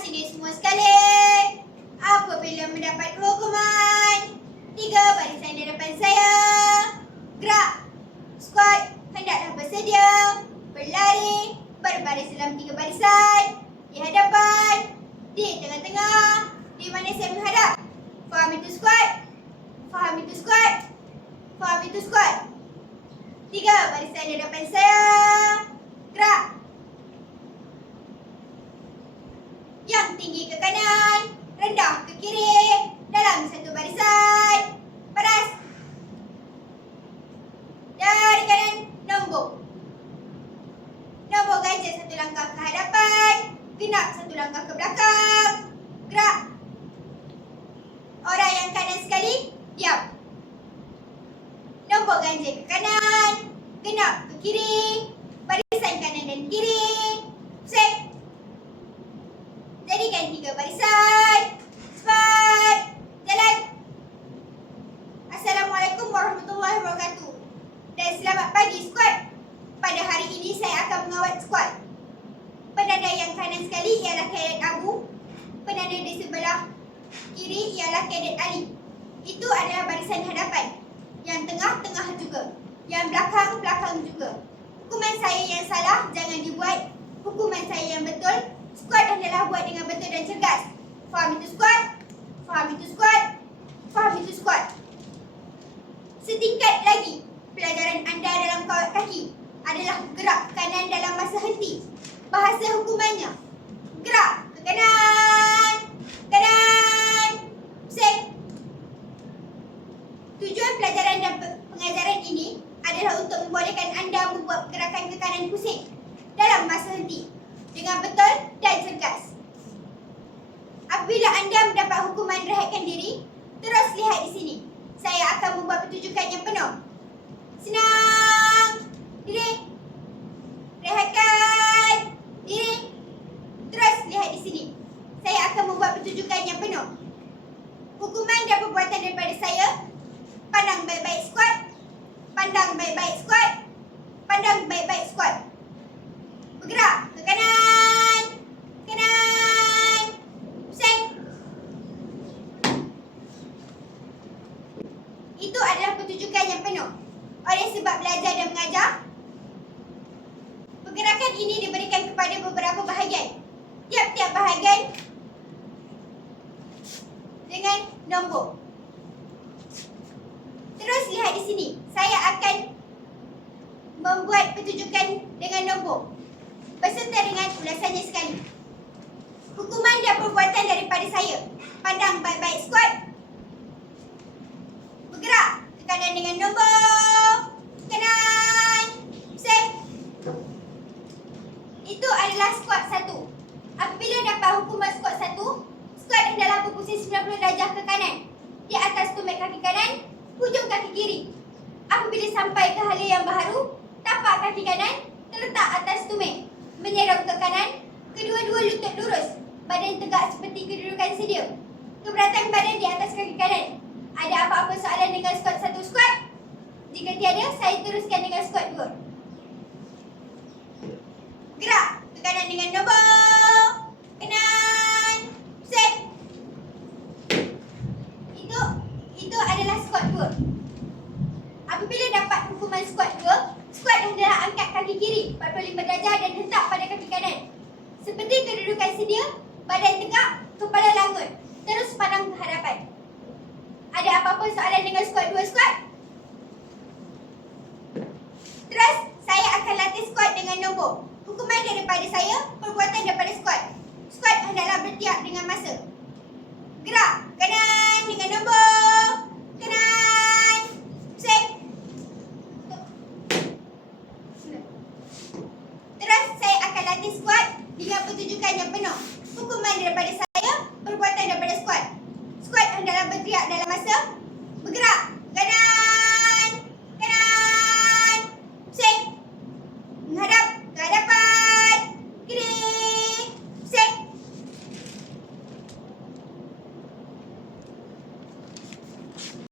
sini semua sekali. Apabila mendapat hukuman, 3 barisan di depan saya. Gerak. Squad hendaklah bersedia berlari berbaris dalam 3 barisan. Di hadapan, di tengah-tengah, di mana saya menghadap. Faham itu squad? Faham itu squad? Faham itu squad? 3 barisan di depan saya. Gerak. Yang tinggi ke kanan, rendah ke kiri, dalam 1 barisan. Paras. Dari kanan, nombor. Nombor gajah 1 langkah ke hadapan, genap 1 langkah ke belakang. Gerak. Orang yang kanan sekali, diam. Nombor ganja ke kanan, genap ke kiri, barisan kanan dan kiri. Set. Jadikan 3 barisan. Cepat. Jalan. Assalamualaikum warahmatullahi wabarakatuh. Dan selamat pagi squad. Pada hari ini saya akan mengawal squad. Penanda yang kanan sekali ialah Kadet Abu. Penanda di sebelah kiri ialah Kadet Ali. Itu adalah barisan hadapan. Yang tengah-tengah juga. Yang belakang-belakang juga. Hukuman saya yang salah jangan dibuat. Hukuman saya yang betul, squad hendaklah buat dengan betul dan cergas. Faham itu squad? Faham itu squad? Faham itu squad? Setingkat lagi, pelajaran anda dalam kawat kaki adalah gerak ke kanan dalam masa henti. Bahasa hukumannya, gerak ke kanan, kanan, set. Tujuan pelajaran dan pengajaran ini adalah untuk membolehkan anda membuat gerakan ke kanan pusing dalam masa henti dengan betul dan cergas. Apabila anda mendapat hukuman rehatkan diri, terus lihat di sini. Saya akan membuat pertunjukan yang penuh. Senang. Diri. Rehatkan diri. Terus lihat di sini. Saya akan membuat pertunjukan yang penuh. Hukuman dan perbuatan daripada saya. Pandang baik-baik squad. Pandang baik-baik squad. Pandang baik-baik squad. Bergerak ke kanan. Kanan. Pusing. Itu adalah pertunjukan yang penuh. Oleh sebab belajar dan mengajar, pergerakan ini diberikan kepada beberapa bahagian. Tiap-tiap bahagian dengan nombor. Terus lihat di sini. Saya akan membuat pertunjukan dengan nombor beserta dengan ulasannya sekali. Hukuman dan perbuatan daripada saya. Pandang baik-baik squad. Bergerak ke kanan dengan nombor. Kanan. Set. Itu adalah squad 1. Apabila dapat hukuman squad 1, squad hendaklah berpusing 90 darjah ke kanan. Di atas tumit kaki kanan, hujung kaki kiri. Apabila sampai ke hala yang baharu, tapak kaki kanan terletak atas tumit. Menyerong ke kanan, kedua-dua lutut lurus. Badan tegak seperti kedudukan sedia. Keberatan badan di atas kaki kanan. Ada apa-apa soalan dengan squad 1 squad? Jika tiada, saya teruskan dengan squad 2. Gerak ke kanan dengan nombor. Kanan. Set. Itu adalah squad 2. Apabila dapat hukuman squad 2, squad hendaklah angkat kaki kiri 45 darjah dan hentak pada kaki kanan. Seperti kedudukan sedia, badan tegak, kepala langut. Terus pandang ke hadapan. Ada apa-apa soalan dengan squad 2 squad? Terus, saya akan latih squad dengan nombor. Hukuman daripada saya, perbuatan daripada squad. Squad hendaklah bertiap dengan masa.